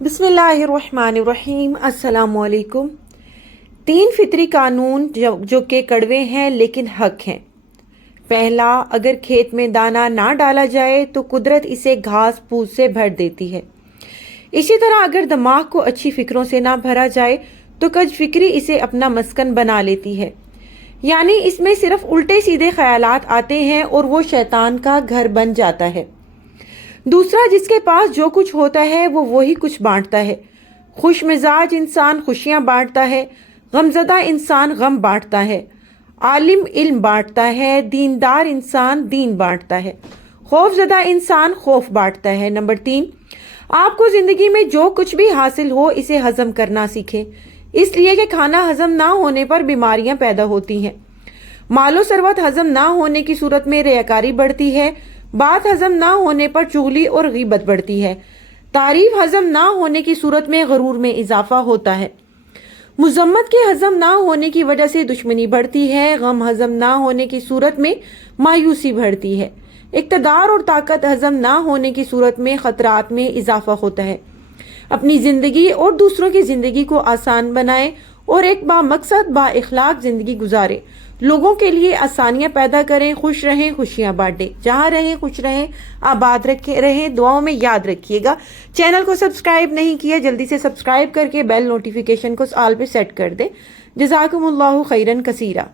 बिस्मिल्लाहिर्रहमानिर्रहीम। अस्सलाम वालेकुम। 3 फितरी कानून जो कि कड़वे हैं लेकिन हक हैं। पहला, अगर खेत में दाना ना डाला जाए तो कुदरत इसे घास फूस से भर देती है। इसी तरह अगर दिमाग को अच्छी फिक्रों से ना भरा जाए तो कज फिक्री इसे अपना मस्कन बना लेती है, यानी इसमें सिर्फ उल्टे सीधे ख्यालात आते हैं और वो शैतान का घर बन जाता है। दूसरा, जिसके पास जो कुछ होता है वो वही कुछ बांटता है। खुश मिजाज इंसान खुशियां बांटता है, गमजदा इंसान गम बांटता है, आलिम इल्म बांटता है, दीनदार इंसान दीन बांटता है, खौफजदा इंसान खौफ बांटता है। नंबर 3, आपको जिंदगी में जो कुछ भी हासिल हो इसे हजम करना सीखें, इसलिए कि खाना हजम ना होने पर बीमारियां पैदा होती हैं। मालो सरवत हजम ना होने की सूरत में रियाकारी बढ़ती है, बात हजम ना होने पर चुगली और गीबत बढ़ती है, तारीफ हजम ना होने की सूरत में गरूर में इजाफा होता है, मुजम्मत के हजम ना होने की वजह से दुश्मनी बढ़ती है, गम हजम ना होने की सूरत में मायूसी बढ़ती है, इक़्तिदार और ताकत हजम ना होने की सूरत में खतरात में इजाफा होता है। अपनी जिंदगी और दूसरों की जिंदगी को आसान बनाएं और एक बामकसद बाइखलाक जिंदगी गुजारें। लोगों के लिए आसानियां पैदा करें, खुश रहें, खुशियां बांटें। जहां रहें खुश रहें, आबाद रहें। दुआओं में याद रखिएगा। चैनल को सब्सक्राइब नहीं किया, जल्दी से सब्सक्राइब करके बेल नोटिफिकेशन को ऑल पे सेट कर दें। जज़ाकुमुल्लाहु खैरन कसीरा।